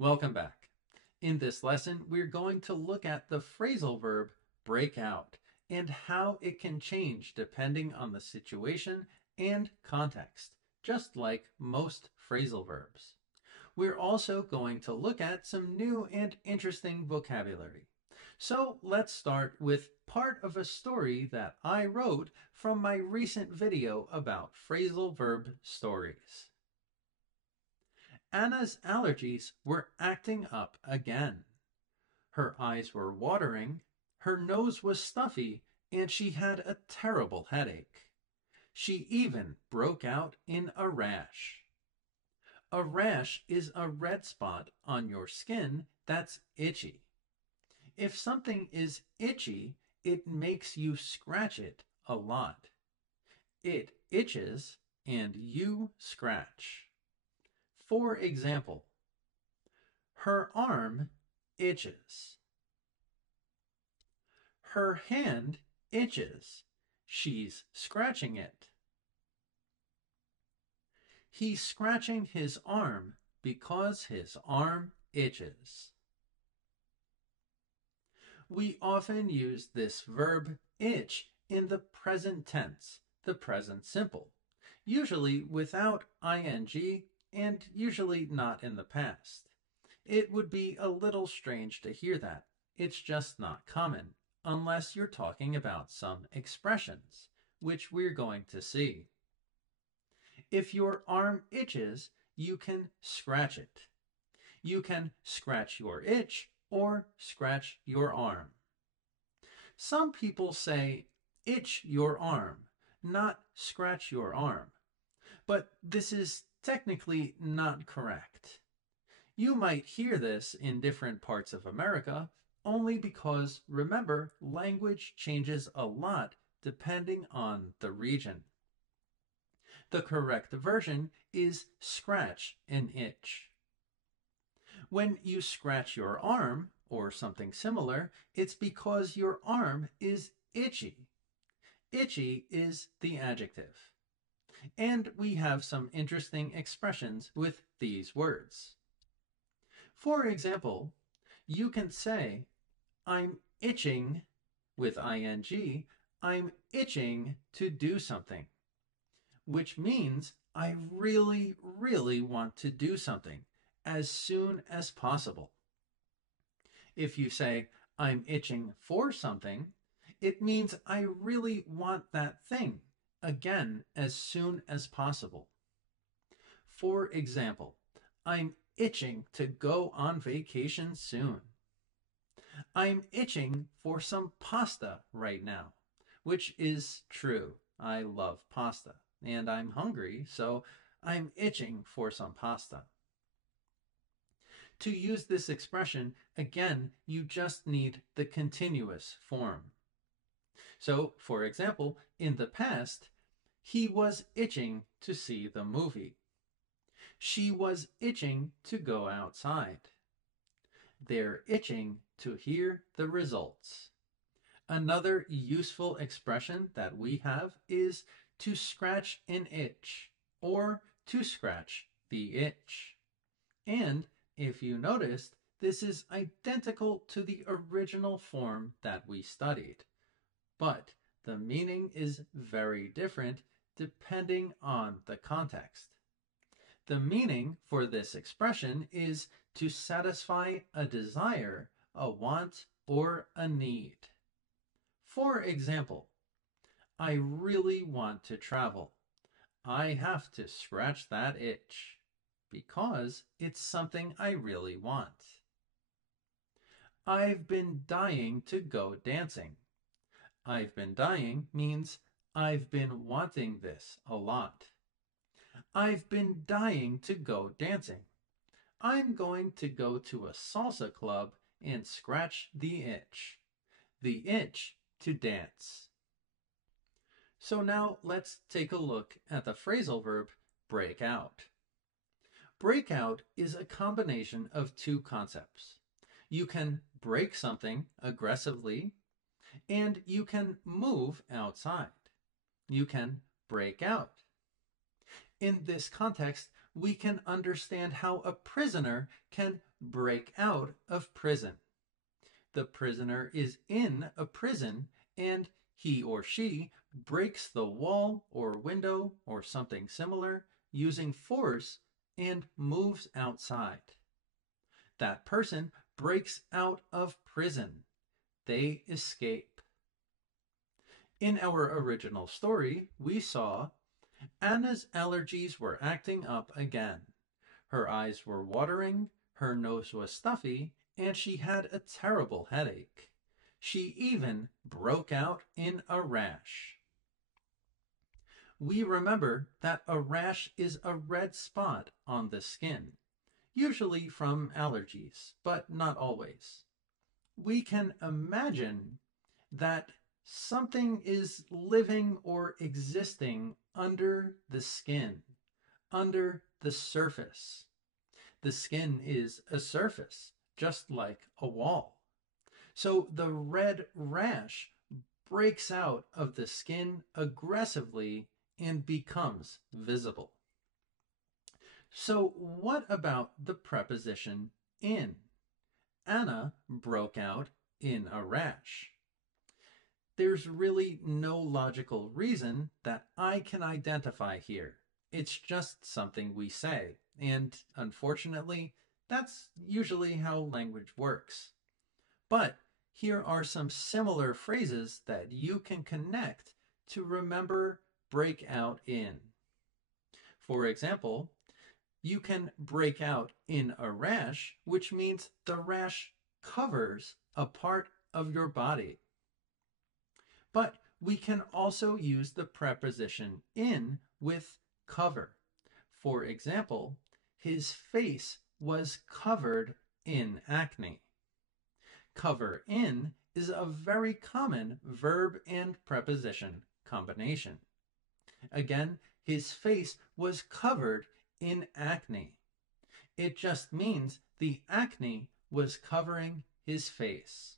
Welcome back. In this lesson, we're going to look at the phrasal verb break out and how it can change depending on the situation and context, just like most phrasal verbs. We're also going to look at some new and interesting vocabulary. So let's start with part of a story that I wrote from my recent video about phrasal verb stories. Anna's allergies were acting up again. Her eyes were watering, her nose was stuffy, and she had a terrible headache. She even broke out in a rash. A rash is a red spot on your skin that's itchy. If something is itchy, it makes you scratch it a lot. It itches and you scratch. For example, her arm itches. Her hand itches. She's scratching it. He's scratching his arm because his arm itches. We often use this verb itch in the present tense, the present simple, usually without ing and usually not in the past. It would be a little strange to hear that. It's just not common, unless you're talking about some expressions, which we're going to see. If your arm itches, you can scratch it. You can scratch your itch or scratch your arm. Some people say itch your arm, not scratch your arm. But this is technically not correct. You might hear this in different parts of America only because, remember, language changes a lot depending on the region. The correct version is scratch an itch. When you scratch your arm, or something similar, it's because your arm is itchy. Itchy is the adjective. And we have some interesting expressions with these words. For example, you can say, I'm itching with ing, I'm itching to do something, which means I really, really want to do something as soon as possible. If you say, I'm itching for something, it means I really want that thing, again, as soon as possible. For example, I'm itching to go on vacation soon. I'm itching for some pasta right now, which is true. I love pasta, and I'm hungry, so I'm itching for some pasta. To use this expression, again, you just need the continuous form. So, for example, in the past, he was itching to see the movie. She was itching to go outside. They're itching to hear the results. Another useful expression that we have is to scratch an itch or to scratch the itch. And if you noticed, this is identical to the original form that we studied. But the meaning is very different depending on the context. The meaning for this expression is to satisfy a desire, a want, or a need. For example, I really want to travel. I have to scratch that itch because it's something I really want. I've been dying to go dancing. I've been dying means I've been wanting this a lot. I've been dying to go dancing. I'm going to go to a salsa club and scratch the itch. The itch to dance. So now let's take a look at the phrasal verb break out. Break out is a combination of two concepts. You can break something aggressively, and you can move outside. You can break out. In this context, we can understand how a prisoner can break out of prison. The prisoner is in a prison and he or she breaks the wall or window or something similar using force and moves outside. That person breaks out of prison. They escape. In our original story, we saw Anna's allergies were acting up again. Her eyes were watering, her nose was stuffy, and she had a terrible headache. She even broke out in a rash. We remember that a rash is a red spot on the skin, usually from allergies, but not always. We can imagine that something is living or existing under the skin, under the surface. The skin is a surface, just like a wall. So the red rash breaks out of the skin aggressively and becomes visible. So what about the preposition in? Anna broke out in a rash. There's really no logical reason that I can identify here. It's just something we say, and unfortunately, that's usually how language works. But here are some similar phrases that you can connect to remember break out in. For example, you can break out in a rash, which means the rash covers a part of your body. But we can also use the preposition in with cover. For example, his face was covered in acne. Cover in is a very common verb and preposition combination. Again, his face was covered in acne. It just means the acne was covering his face.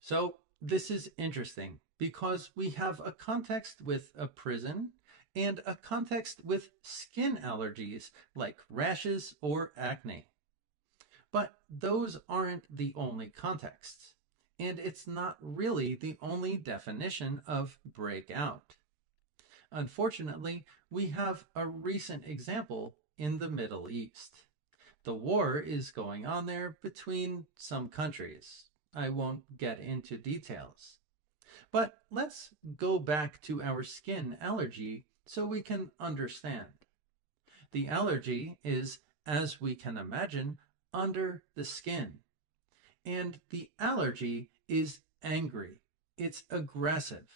So this is interesting because we have a context with a prison and a context with skin allergies like rashes or acne. But those aren't the only contexts, and it's not really the only definition of breakout. Unfortunately, we have a recent example in the Middle East. The war is going on there between some countries. I won't get into details. But let's go back to our skin allergy so we can understand. The allergy is, as we can imagine, under the skin. And the allergy is angry. It's aggressive.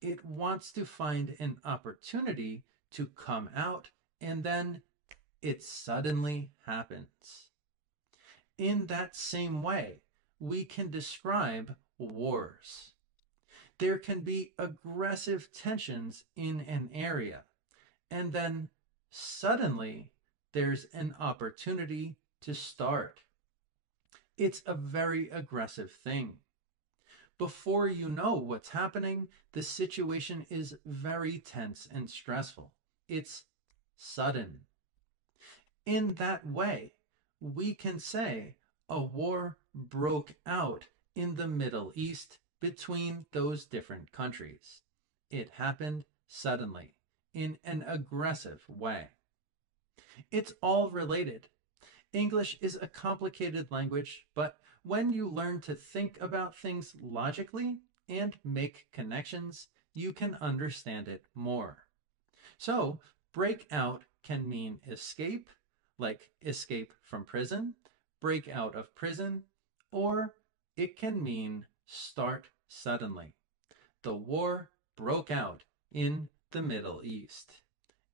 It wants to find an opportunity to come out, and then it suddenly happens. In that same way, we can describe wars. There can be aggressive tensions in an area, and then suddenly there's an opportunity to start. It's a very aggressive thing. Before you know what's happening, the situation is very tense and stressful. It's sudden. In that way, we can say a war broke out in the Middle East between those different countries. It happened suddenly, in an aggressive way. It's all related. English is a complicated language, but when you learn to think about things logically and make connections, you can understand it more. So, break out can mean escape, like escape from prison, break out of prison, or it can mean start suddenly. The war broke out in the Middle East.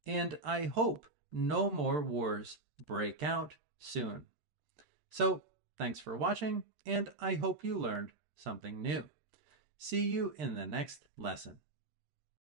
And I hope no more wars break out soon. So, thanks for watching, and I hope you learned something new. See you in the next lesson.